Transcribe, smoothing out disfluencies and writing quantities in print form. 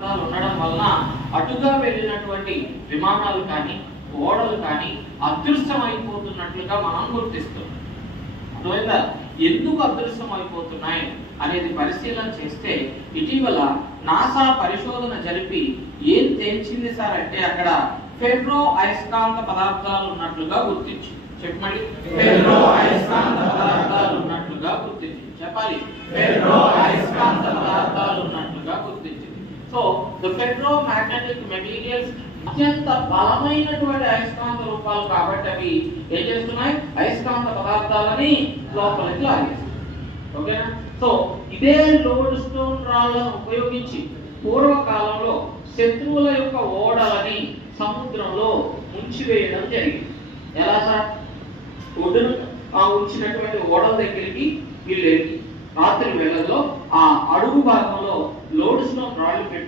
ఉండడం వలన అటుగా వెళ్ళినటువంటి విమానాలు కానీ ఓడలు కానీ అదృశ్యమైపోతున్నట్లుగా మనం గుర్తిస్తున్నాం. అందువల్ల ఎందుకు అదృశ్యమైపోతున్నాయి అనేది పరిశీలన చేస్తే ఇటీవల నాసా పరిశోధన జరిపి ఏం తేల్చింది సార్ అంటే అక్కడ ఫెర్రో అయస్కాంత పదార్థాలు ఉన్నట్లుగా గుర్తించింది. చెప్పండి, ఫెర్రో అయస్కాంత పదార్థాలు ఉన్నట్లుగా గుర్తించింది. చెప్పాలి, ఫెర్రో అయస్కాంత పదార్థాలు ఉన్నట్లుగా గుర్తించింది. So the ferro magnetic materials అత్యంత బలమైనటువంటి అయస్కాంత రూపాలు కాబట్టి అవి ఏం చేస్తున్నాయి, అయస్కాంత పదార్థాలని లోపలికి లాగేస్తాయి. ఓకేనా? సో ఇదే లోడ్ స్టోన్ రాళ్లను ఉపయోగించి పూర్వకాలంలో శత్రువుల యొక్క ఓడలని సముద్రంలో ముంచివేయడం జరిగింది. ఎలా సార్? ఒడ్డును ఉంచినటువంటి ఓడల దగ్గరికి వీళ్ళు రాత్రి వేళల్లో ఆ అడుగు భాగంలో లోడ్ స్టోన్ రాళ్ళు పెట్టి